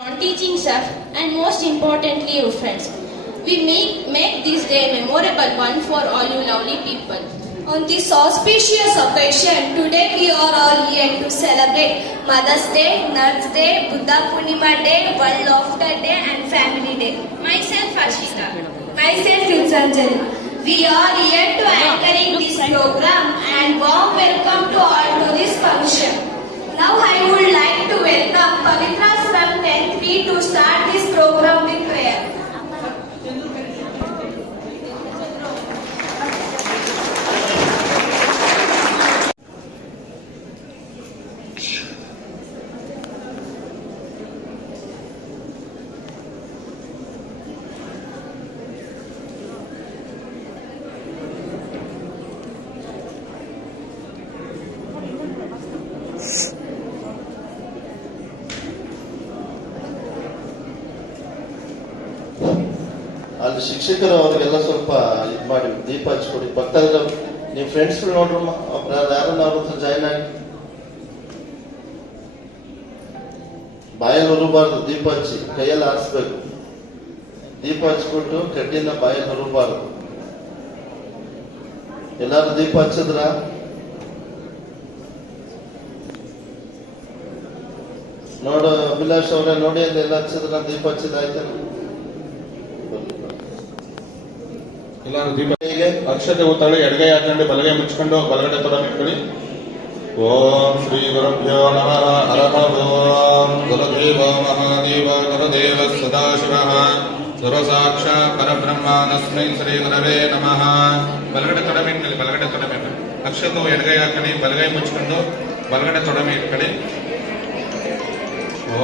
on teaching staff, and most importantly, you friends. We make this day a memorable one for all you lovely people. On this auspicious occasion, today we are all here to celebrate Mother's Day, Nurse Day, Buddha Purnima Day, World Laughter Day and Family Day. Myself, Ashita. Myself, Anjali. We are here to anchoring this program and warm welcome to all to this function. Now I would like to welcome Pavitra from 10th B to start this program with prayer. ಅಲ್ಲಿ ಶಿಕ್ಷಕರು ಅವ್ರಿಗೆಲ್ಲ ಸ್ವಲ್ಪ ಇದು ಮಾಡಿ ದೀಪ ಹಚ್ಕೊಡಿ. ಪಕ್ಕದ ನಿಮ್ಮ ಫ್ರೆಂಡ್ಸ್ಗಳು ನೋಡ್ರಮ್ಮ, ಯಾರನ್ನ ಅವ್ರ ಹತ್ರ ಜಾಯ್ನ್ ಆಗಿ ಬಾಯಲ್ಲಿ ಹೊರಬಾರ್ದು, ದೀಪ ಹಚ್ಚಿ ಕೈಯಲ್ಲಿ ಆರಿಸ್ಬೇಕು. ದೀಪ ಹಚ್ಕೊಟ್ಟು ಕಡ್ಡಿನ ಬಾಯಲ್ಲಿ ಹೊರಬಾರ್ದು. ಎಲ್ಲಾರು ದೀಪ ಹಚ್ಚಿದ್ರ? ನೋಡು ಅಭಿಲಾಷ್ ಅವ್ರೆ, ನೋಡಿ ಅಲ್ಲಿ ಎಲ್ಲ ಹಚ್ಚಿದ್ರ? ದೀಪ ಹಚ್ಚಿದಾಯ್ತು. ಎಲ್ಲರೂ ದೀಪಕ್ಕೆ ಅಕ್ಷತೆ ಊತಾಳಿ ಎಡಗೈ ಹಾಕೊಂಡು ಬಲಗೈ ಮುಚ್ಕೊಂಡು ಬಲಗಡೆ ಪದ ಇಟ್ಕೊಳ್ಳಿ. ಓಂ ಶ್ರೀ ಗುರುಭ್ಯೋ ನಮಃ. ಹರಃ ಓಂ ಗುರುದೇವ ಮಹಾದೇವ ಗುರುದೇವ ಸದಾಶಿವಃ ಸರ್ವಸಾಕ್ಷಾತ್ ಪರಬ್ರಹ್ಮ ತಸ್ಮೈ ಶ್ರೀ ಗುರವೇ ನಮಃ. ಬಲಗಡೆ ತೊಡಮೆ ಇಟ್ಕೊಳ್ಳಿ, ಬಲಗಡೆ ತೊಡಮೆ ಅಕ್ಷತೆ ಎಡಗೈ ಹಾಕೊಳ್ಳಿ, ಬಲಗೈ ಮುಚ್ಕೊಂಡು ಬಲಗಡೆ ತೊಡಮೆ ಇಟ್ಕೊಳ್ಳಿ.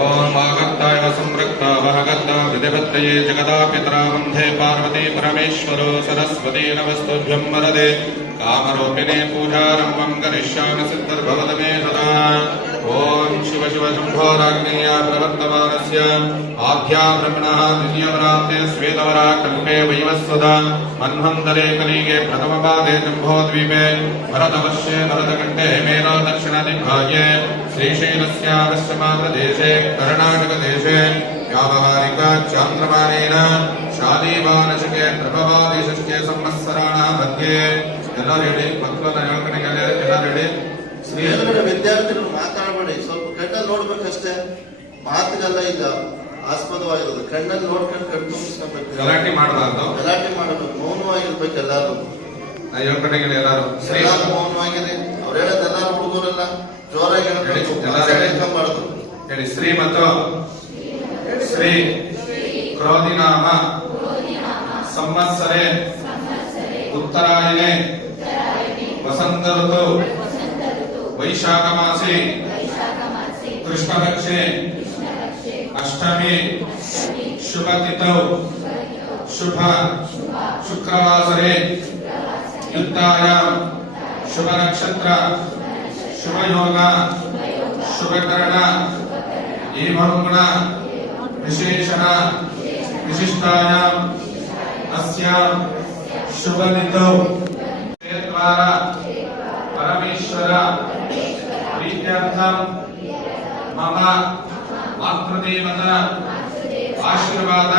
ಓಂ ಆಗತ್ತಾಯ ಸಂಪೃಕ್ತ ವಹಗತ್ತ ವಿಧಿವತ್ತಯೇ ಜಗದಾಪಿತರಾ ವಂದೇ ಪಾರ್ವತಿ ಪರಮೇಶ್ವರೋ ಸರಸ್ವತಿ ನಮಸ್ತುಭ್ಯಂ ವರದೆ ಕಾಮರೂಪಿಣೆ ಪೂಜಾರಂಭಂ ಕರಿಷ್ಯಾಮಿ ಸಿದ್ಧಿರ್ಭವತು ಮೇ ಸದಾ. ಓಂ ಶಿವ ಶಿವ ಶಂಭೋರಾಜ್ಞೇಯ ಪ್ರವರ್ತಮಾನಸ್ಯ ಆದ್ಯಾ ಬ್ರಹ್ಮಣಃ ದ್ವಿತೀಯವರಾಬ್ಧೆ ಶ್ವೇತವರ ಕಲ್ಪೆ ವೈವಸ್ವದ ಮನ್ವಂತರೆ ಕಲಿಗೆ ಪ್ರಥಮಪಾದೆ ಜಂಬೋದ್ವೀಪೆ ಭರತವಶ್ಯೆ ಭರತಕಂಠೆ ಮೇರಾ ದಕ್ಷಿಣ ದಿಗ್ಭಾಗ್ಯೆ ಶ್ರೀಶೈಲಸ್ಯ ಪಶ್ಚಿಮಾಂಧ್ರದೇಶೆ ಕರ್ನಾಟಕದೇಶೆ ವ್ಯಾವಹಾರಿಕ ಚಾಂದ್ರಮಾನೇನ ಶಾದೀವಾನಶಕೆ ಪ್ರಭವಾದೇಶಕ್ಕೆ ಸಂವತ್ಸರಾಣ ಮಧ್ಯೆ. ಎಲ್ಲರೂ ಹೇಳಿ, ಮಕ್ಕಳನ್ನ ಹೇಳ್ಕಣೆ ಎಲ್ಲರೂ ಹೇಳಿ. ವಿದ್ಯಾರ್ಥಿಗಳು ಮಾತಾಡಬೇಡಿ, ಸ್ವಲ್ಪ ಕಣ್ಣಲ್ಲಿ ನೋಡ್ಬೇಕಷ್ಟೇ, ಮಾತಿಗೆಲ್ಲ ಇಲ್ಲ ಆಸ್ಪದವಾಗಿರೋದು. ಕಣ್ಣಲ್ಲಿ ನೋಡ್ಕೊಂಡು ಕಣ್ಣು ತುಂಬಿಸ್ಕೊಬೇಕು, ಗಲಾಟೆ ಮಾಡಬಾರ್ದು, ಗಲಾಟೆ ಮಾಡಬೇಕು, ಮೌನವಾಗಿರ್ಬೇಕು. ಎಲ್ಲಾರು ಹೇಳ್ಕಣೆ ಎಲ್ಲಾರು ಮೌನವಾಗಿರಿ. ಅವ್ರು ಹೇಳೋದು ಎಲ್ಲಾರು ಹುಡುಗರೆಲ್ಲ ಜೋರಾಗಿ ಹೇಳ್ಕೊಂಬಾರ್ದು. ಹೇಳಿ. ಶ್ರೀ ಮತ್ತು ಶ್ರೀ ಕ್ರೋಧಿನಾಮ ಸಂವತ್ಸರೆ ಉತ್ತರಾಯಣೆ ವಸಂತ ಋತು ವೈಶಾಖ ಮಾಸಿ ಕೃಷ್ಣಪಕ್ಷೆ ಅಷ್ಟಮಿ ಶುಭತಿಥೌ ಶುಭ ಶುಕ್ರವಾಸರೆ ಯುಕ್ತಾಯಾಂ ಶುಭ ನಕ್ಷತ್ರ ಶುಭಯೋಗ ಶುಭಕರಣ ಏವಂ ಗುಣ ವಿಶೇಷಣ ವಿಶಿಷ್ಟಾಯಾಂ ಅಸ್ಯಾಂ ಶುಭತಿಥೌ ದ್ವಾರ ಪರಮೇಶ್ವರ ಪ್ರೀತ್ಯರ್ಥಂ ಮಮ ಮಾತೃದೇವತ ಆಶೀರ್ವಾದ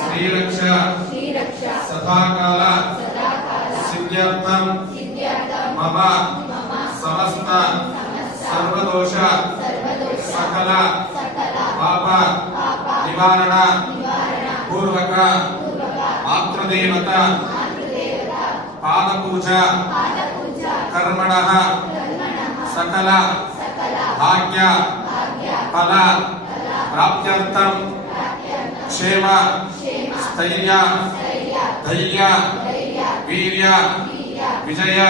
ಶ್ರೀರಕ್ಷ ಸದಾಕಾಲ ಸಿದ್ಧ್ಯರ್ಥಂ ಮಮ ಸಮಸ್ತ ಸರ್ವದೋಷ ಸಕಲ ಪಾಪ ನಿವಾರಣ ಪೂರ್ವಕ ಮಾತೃದೇವತ ಪಾದಪೂಜಾ ಕರ್ಮಣಃ ಸಕಲ ಭಾಗ್ಯ ಫಲ ಪ್ರಾಪ್ತ್ಯರ್ಥಂ ಕ್ಷೇಮ ಸ್ಥೈರ್ಯ ಧೈರ್ಯ ವೀರ್ಯ ವಿಜಯ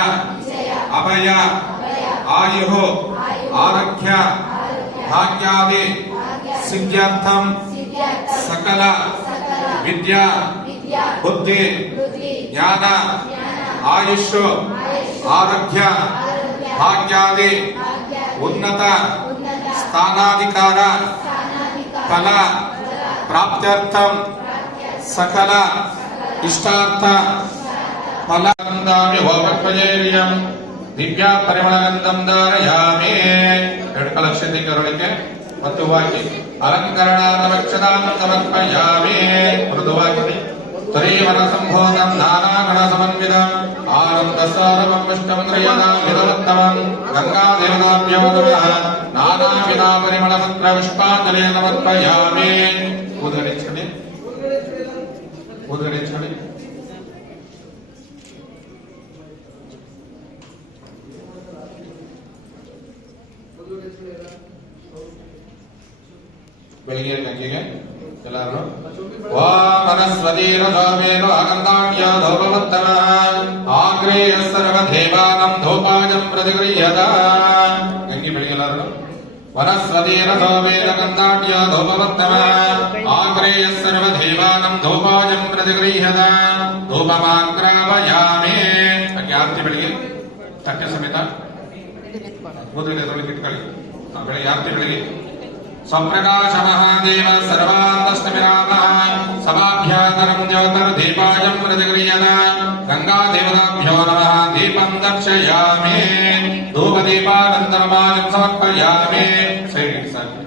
ಅಭಯ ಆಯು ಆರೋಗ್ಯ ಭಾಗ್ಯಾದಿ ಸಿದ್ಧ್ಯರ್ಥಂ ಸಕಲ ವಿದ್ಯಾ ಬುದ್ಧಿ ಜ್ಞಾನ ಆಯುಷ್ ಆರೋಗ್ಯ ಭಾಗ್ಯಾದಿ ಉನ್ನತ ಸ್ಥಾನಾಧಿಕಾರ ಫಲ ಪ್ರಾಪ್ತ್ಯರ್ಥಂ ಸಕಲ ಇಷ್ಟಾರ್ಥ ಫಲಗಂಧಾಮಿ ಹೋಮತ್ವಜೇರ್ಯಂ ದಿವ್ಯಾ ಪರಿಮಳಗಂಧಂ ಧಾರಯಾಮಿ. ಎರಡು ಕಲಕ್ಷತೆ ಕರುಣಿಕೆ ಮತ್ತು ವಾಕ್ಯ ಅಲಂಕರಣಾರ್ಥವಕ್ಷತಾಂ ಸಮರ್ಪಯಾಮಿ ಮೃದುವಾಕ್ಯ ತ್ವರೀವನ ಸಂಭೋಗಂ ನಾನಾಗಣ ಸಮನ್ವಿತಂ ಆನಂದಸಾರಮಂ ಪುಷ್ಟಮಂದ್ರಯದಾ ವಿದವತ್ತಮಂ ಗಂಗಾದೇವತಾಭ್ಯೋ ನಮಃ ನಾನಾವಿಧ ಪರಿಮಳಪತ್ರ ಪುಷ್ಪಾಂಜಲಿ ಸಮರ್ಪಯಾಮಿ ಉದಗರಿಸಲಿ ಬೆಳಿಗ್ಗೆ ಗಂಗೆಗೆ ಎಲ್ಲರೂ ವನಸ್ವತೀರಥೋಮೇನ ಆಗಂಧಾಣ್ಯ ಧೂಪವತ್ತಮ ಆಗ್ರೇಯ ಸರ್ವದೇವಾನಂ ಧೂಪಾಜಂ ಪ್ರತಿಗೃಹ್ಯತ ಗಂಗೆ ಬೆಳಿಗ್ಗೆ ಎಲ್ಲರೂ ವನಸ್ವತೀರಥೋಮೇನ ಗಂಧಾಣ್ಯ ಧೂಪವತ್ತಮ ಆಗ್ರೇಯ ಸರ್ವದೇವಾನಂ ಧೂಪಾಜಂ ಪ್ರತಿಗೃಹ್ಯತ ಧೂಪಮಾಗ್ರಾಪಯಾಮಿ ಹಾಗೆ ಆರತಿ ಬೆಳಿಗ್ಗೆ ತಟ್ಟೆ ಸಮೇತ ಕೂದಲಿಗೆ ಇಟ್ಕೊಳ್ಳಿ ಬೆಳಿಗ್ಗೆ ಆರತಿ ಬೆಳಿಗ್ಗೆ ಸ್ವಪ್ರಕಾಶ ಮಹಾದೇವ ಸರ್ವಾಂತಷ್ಟಮಿರಾಮ ಸಮಾಭ್ಯಾಂತರಂ ಜ್ಯೋತಿರ್ದೀಪಾಯಂ ಪ್ರತಿಗೃಹ್ಯತ ಗಂಗಾದೇವತಾಭ್ಯೋ ನಮಃ ದೀಪಂ ದರ್ಶಯಾಮಿ ಧೂಪದೀಪಾನಂತರಮಾಜಂ ಸಮರ್ಪಯಾಮಿ ಸರಿ ಸಾಕು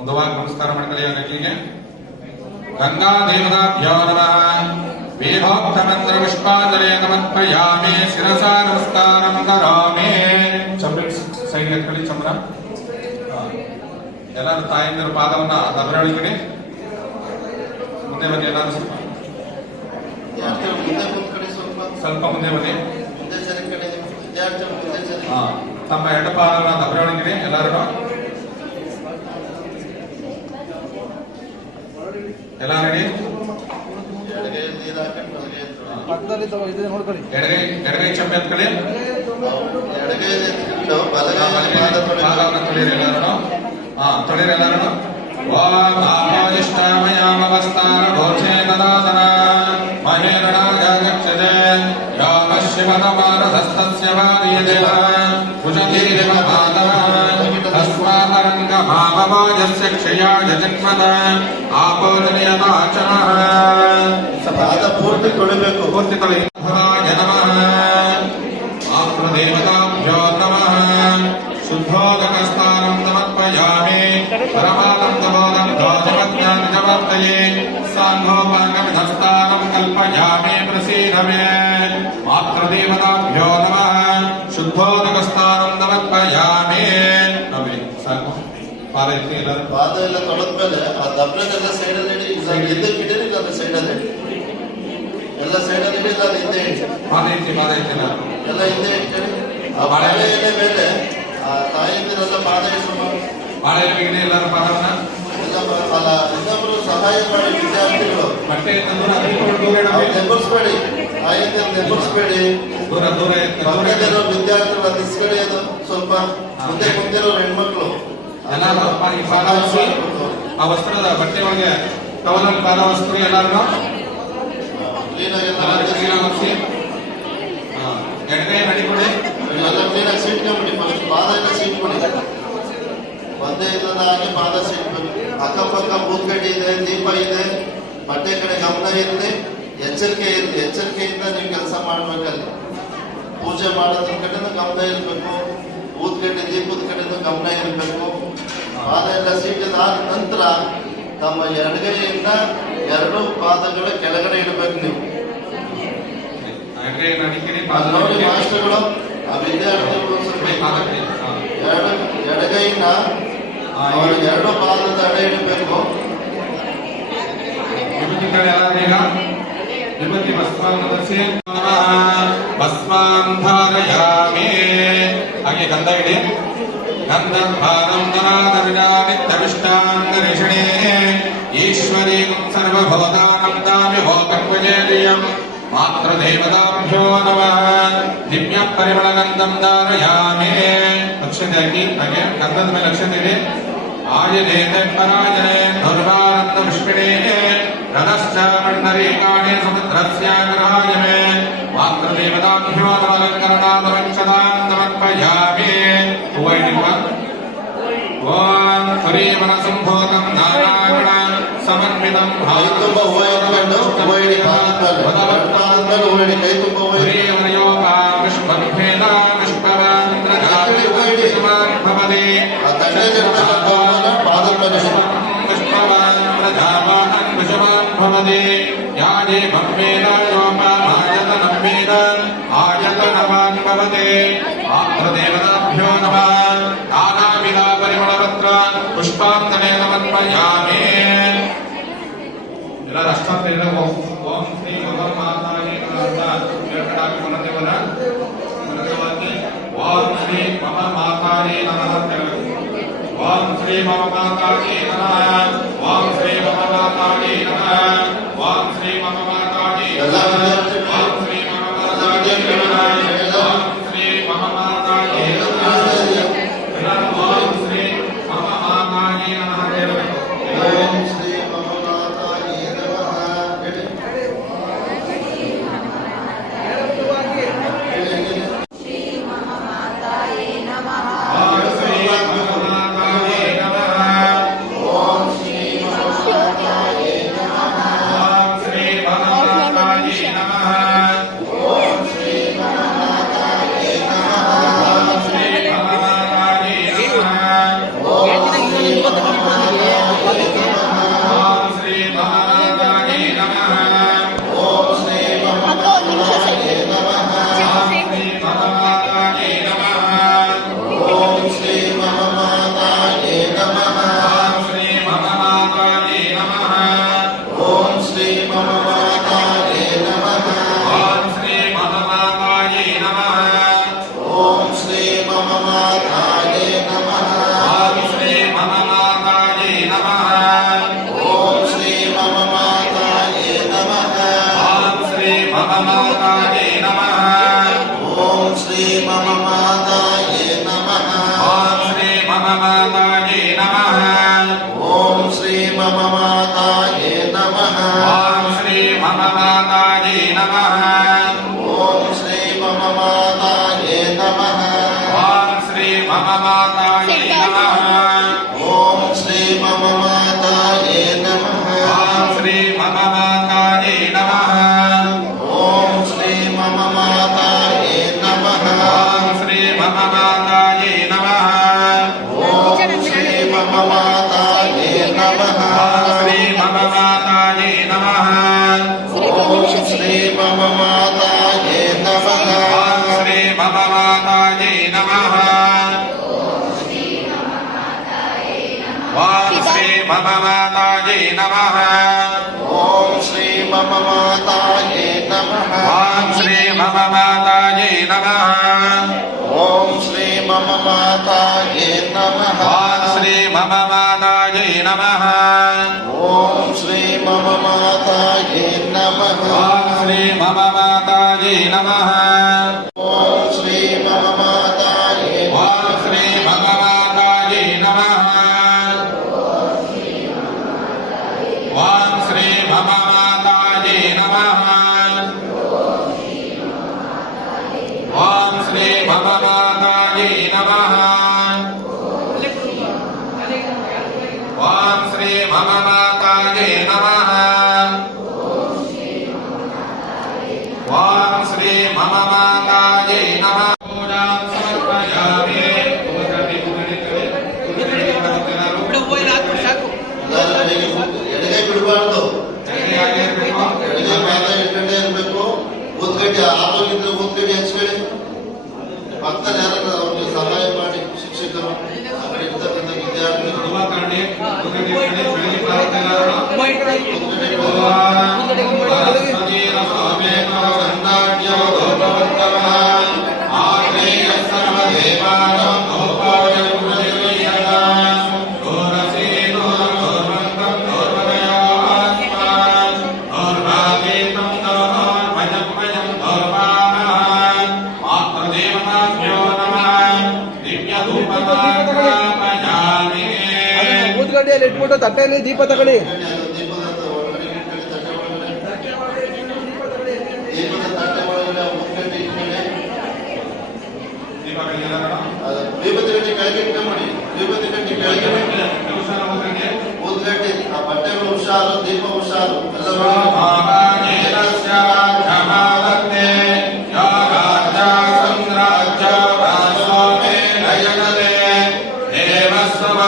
ಒಂದು ವಾರ ನಮಸ್ಕಾರ ಮಾಡ್ಕೊಳ್ಳಿ ಗಂಗೆಗೆ ಗಂಗಾದೇವತಾಭ್ಯೋ ನಮಃ ವೇದೋಕ್ತಮಂತ್ರ ಪುಷ್ಪಾಂಜಲಿ ಸಮರ್ಪಯಾಮಿ ಶಿರಸಾ ನಮಸ್ಕಾರಂ ಕರಾಮಿ ಚಂದ್ರ ಸೈಡ್ ಎತ್ಕೊಳ್ಳಿ ಚಂದ್ರ ಎಲ್ಲರೂ ತಾಯಂದಿರ ಪಾದವನ್ನ ದಬ್ಬರೊಳಗಡೆ ಮುಂದೆ ಬನ್ನಿ ಎಲ್ಲರೂ ಸ್ವಲ್ಪ ಮುಂದೆ ಬನ್ನಿ ತಮ್ಮ ಎರಡು ಪಾದವನ್ನ ದಬ್ಬರೊಳಗಡೆ ಎಲ್ಲರೂ ಎಲ್ಲ ರೆಡಿ ಎಡಗೈ ಚಂಬೆ ಎತ್ಕೊಳ್ಳಿ ಪಾದವನ್ನ ತೊಳಿರಿ ಎಲ್ಲರೂ ತೊಳಿರಿ ಎಲ್ಲರೂ ವಾಮಾಜಿಷ್ಟಾಮಯಾಮವಸ್ತಾರ ಘೋಷೇ ದದಾತನ ಮಹೇರಣಾಗಚ್ಚತೆ ಯಾಮ ಶಿವನಮಾನಧಸ್ತಸ್ಯ ವಾರ್ಯತೆ ಕುಶತೀರಿವ ಮಾತಃ ತಸ್ಮಾತರಂಗ ಭಾವವಾಜಸ್ಯ ಕ್ಷಯಾಯ ಜನ್ಮನ ಆಪೋಜನೀಯತಾಚನಃ ಪಾದ ಪೂರ್ತಿ ತೊಳಿಬೇಕು. ಪೂರ್ತಿ ತೊಳಿ ನಮಃ ಆತ್ಮದೇವತಾಭ್ಯೋ ನಮಃ ಶುದ್ಧೋದಕಸ್ಥಾನಂ ಸಮರ್ಪಯಾಮಿ ಪರಮಾನಂದಬೋಧಂ ಧ್ವಜಮಜ್ಞಾನಿಜವರ್ತಯೇ ಸಾಂಘೋಪಾಕವಿಧಸ್ಥಾನಂ ಕಲ್ಪಯಾಮಿ ಪ್ರಸೀದ ಮೇ ಮಾತೃದೇವತಾಭ್ಯೋ ನಮಃ ಶುದ್ಧೋದಕಸ್ಥಾನಂ ಸಮರ್ಪಯಾಮಿ ನಮೇ ಸಾಕು ಪಾದ ಎತ್ತಿ ಎಲ್ಲರೂ ಪಾದ ಎಲ್ಲ ತೊಳೆದ್ಮೇಲೆ ಆ ದಬ್ಬನೆಲ್ಲ ಸೈಡಲ್ಲಿ ಇಡಿ, ಹಿಂದಕ್ಕೆ ಇಡೀರಿ, ಇಲ್ಲ ಸೈಡಲ್ಲಿ ಎಲ್ಲ ಸೈಡಲ್ಲಿ ಇಡಿ, ಇಲ್ಲ ಹಿಂದೆ ಇಡಿ. ಪಾದ ಎತ್ತಿ ಎಲ್ಲರೂ ಎಲ್ಲ ಹಿಂದೆ ಇಟ್ಕೊಳ್ಳಿ. ಆ ಬಾಳೆ ಎಲೆ ಮೇಲೆ ಆ ತಾಯಂದಿರೆಲ್ಲ ಪಾದ ಇಟ್ಟು ಬಾಳೆ ಎಲೆಗೆ ಎಲ್ಲರೂ ಪಾದವನ್ನ ಅಲ್ಲ ಇನ್ನೊಬ್ರು ಸಹಾಯ ಮಾಡಿ ವಿದ್ಯಾರ್ಥಿಗಳು ಬಟ್ಟೆ ದೂರ ನೆಬ್ಬರಿಸ್ಬೇಡಿ, ತಾಯಂದಿರು ನೆಬ್ಬರಿಸ್ಬೇಡಿ. ದೂರ ದೂರ ಪಕ್ಕದಲ್ಲಿರೋ ವಿದ್ಯಾರ್ಥಿಗಳು ದಿಸ್ಕಡೆ ಅದು ಸ್ವಲ್ಪ ಮುಂದೆ ಕುಂತಿರೋ ಹೆಣ್ಮಕ್ಳು ಎಲ್ಲರೂ ಈ ಪಾದ ಒರೆಸಿ ಆ ವಸ್ತ್ರದ ಬಟ್ಟೆ ಒಳಗೆ ಟವಲಲ್ಲಿ ಪಾದ ವಸ್ತ್ರ ಎಲ್ಲರೂ ಕ್ಲೀನಾಗಿ ಒರೆಸಿ ಎಡಗೈ ನಡಿಕೊಡಿ ಎಲ್ಲ ಕ್ಲೀನಾಗಿ ಸೀಟ್ಕೊಂಡ್ಬಿಡಿ. ಫಸ್ಟ್ ಪಾದ ಎಲ್ಲ ಸೀಟ್ಕೊಡಿ. ಒಂದೇ ಇಲ್ಲದ ಹಾಗೆ ಪಾದ ಸೀಟ್ಬೇಕು. ಅಕ್ಕಪಕ್ಕ ಬೂದ್ಗಡ್ಡಿ ಇದೆ, ದೀಪ ಇದೆ, ಬಟ್ಟೆ ಕಡೆ ಗಮನ ಇರಲಿ, ಎಚ್ಚರಿಕೆ ಇರಲಿ. ಎಚ್ಚರಿಕೆಯಿಂದ ನೀವು ಕೆಲಸ ಮಾಡ್ಬೇಕಲ್ಲಿ. ಪೂಜೆ ಮಾಡೋದ್ರ ಕಡೆನೂ ಗಮನ ಇರಬೇಕು, ಬೂದ್ಗಡ್ಡೆ ದೀಪದ ಕಡೆನೂ ಗಮನ ಇರಬೇಕು. ಪಾದ ಎಲ್ಲ ಸೀಟಿದ ನಂತರ ತಮ್ಮ ಎಡಗೈಯಿಂದ ಎರಡು ಪಾದಗಳ ಕೆಳಗಡೆ ಇಡಬೇಕು. ನೀವು ಅದು ನೋಡಿ ಮಾಸ್ಟರ್ಗಳು, ಆ ವಿದ್ಯಾರ್ಥಿಗಳು ಎಡಗೈನ ಅವರಿಗೆ ಎರಡು ಪಾದದ ಅಡೆ ಇಡಬೇಕು. ವಿಭೂತಿ ಭಸ್ಮವನ್ನು ಧರಿಸಿ ಭಸ್ಮಾನ್ ಧಾರಯಾಮಿ. ಹಾಗೆ ಗಂಧ ಇಡಿ. ಗಂಧರ್ಭಾರಂ ದರಾದರಿಷ್ಟಾಂಗರಿಷಣೇ ಈಶ್ವರೀಂ ಸರ್ವಭೂತಾನಂ ದಾಮಿ ಭೋಗರ್ವಜೇರಿಯಂ ಮಾತೃದೇವತಾಭ್ಯೋ ನಮಃ ದಿವ್ಯ ಪರಿಮಳಗಂಧಂ ಧಾರಯಾಮಿ. ಅಕ್ಷತೆ ಹಾಕಿ ಹಾಗೆ ಗಂಧದ ಮೇಲೆ ಅಕ್ಷತೆ ಇಡಿ. ಆಯದೇತೆ ಪರಾಜನೆ ದುರ್ವಾನಂದ ಪುಷ್ಪಿಣೇ ರಥಶ್ಚ ಮಣ್ಣರೀಕಾಣಿ ಸಮುದ್ರಸ್ಯಾಗ್ರಹಾಯ ಮೇ ಮಾತೃದೇವತಾಭ್ಯೋ ನಮಃ ಸಮರ್ಪಯಾಮಿ. ಓಂ ಹರಿವನ ಸಂಭೋಗಂ ನಾರಾಯಣ ಸಮನ್ವಿತಂ ಕೈ ತುಂಬ ಹೂವು ಇಟ್ಕೊಂಡು ಹೂವು ಇಡಿ. ಪಾದದ ಹೂವು ಇಡಿ. ಕೈ ತುಂಬ ಹೂವು ಇಡಿ. ಆ ತಂಡೆ पुष्पवान् प्रजावान् विषवान् भवति याने भवेन योपमायतनं वेद आयतनवान् भवति आत्रदेवताभ्यो नमः नानाविधा परिमलपत्रान् पुष्पाञ्जलिं समर्पयामि ಎಲ್ಲ ಅಷ್ಟಾತ್ಮಕ ಓಂ ಶ್ರೀ ಮಹಾಮಾತಾಯೇ ನಮಃ ಹೇಳ್ಕಡಾಗಿ ಮನದೇವರ ಮನದೇವಕ್ಕೆ ಓಂ ಶ್ರೀ ಮಹಾಮಾತಾಯೇ ನಮಃ ಓಂ ಶ್ರೀ ಮಹಾಮಾತಾಯೇ ನಮಃ ಓಂ ಶ್ರೀ ಮಹಾಮಾತಾಯೇ ನಮಃ ಓಂ ಶ್ರೀ ಮಹಾಮಾತಾಯೇ ನಮಃ ಓಂ ಶ್ರೀ ಮಹಾಮಾತಾಯೇ ನಮಃ ಓಂ ಶ್ರೀ ಮಹಾಮಾತಾಯೇ ನಮಃ ಓಂ ಶ್ರೀ ಮಹಾಮಾತಾಯೇ ನಮಃ ಓಂ ಶ್ರೀ ಮಹಾಮಾತಾಯೇ ನಮಃ ಇಟ್ಬಿಟ್ಟು ತಟ್ಟೆಯಲ್ಲಿ ದೀಪ ತಗೊಳ್ಳಿ. ವಿಭೂತಿ ಗಟ್ಟಿ ಕೆಳಗೆ ಇಟ್ಕೊಂಬಿಡಿ. ವಿಭೂತಿ ಗಟ್ಟಿ ಕೆಳಗೆ ಊದ್ಗಡ್ಡಿ ಆ ಬಟ್ಟೆಗಳು ಹುಷಾರು, ದೀಪ ಹುಷಾರು. ದೇವಸ್ವ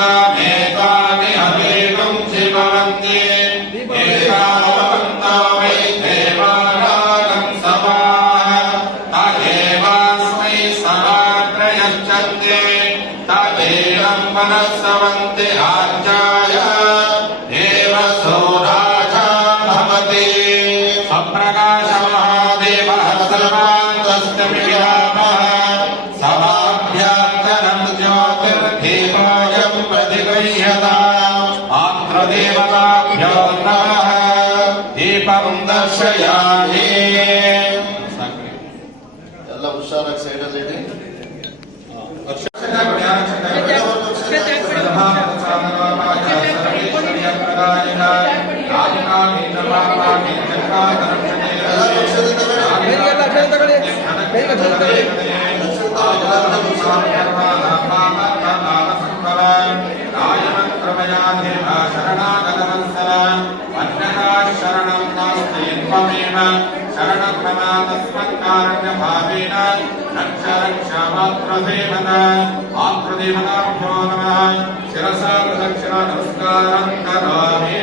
सर्वदेवताभ्यो नमः दीपं दर्शयामि ಎಲ್ಲ ಹುಷಾರಾಗಿ ಸೈಡಲ್ಲಿ ಇಡಿ. ಎಲ್ಲ ಪಕ್ಷದಿಂದ ಬೇಡ. ಕೈಗೆಲ್ಲ ಅಕ್ಷರ ತಗೊಳ್ಳಿ ಕೈಗೆ ಅಕ್ಷರ ತಗೊಳ್ಳಿ ಶಿರಸಾ ಪ್ರದಕ್ಷಿಣ ನಮಸ್ಕಾರಂ ಕರೋಮಿ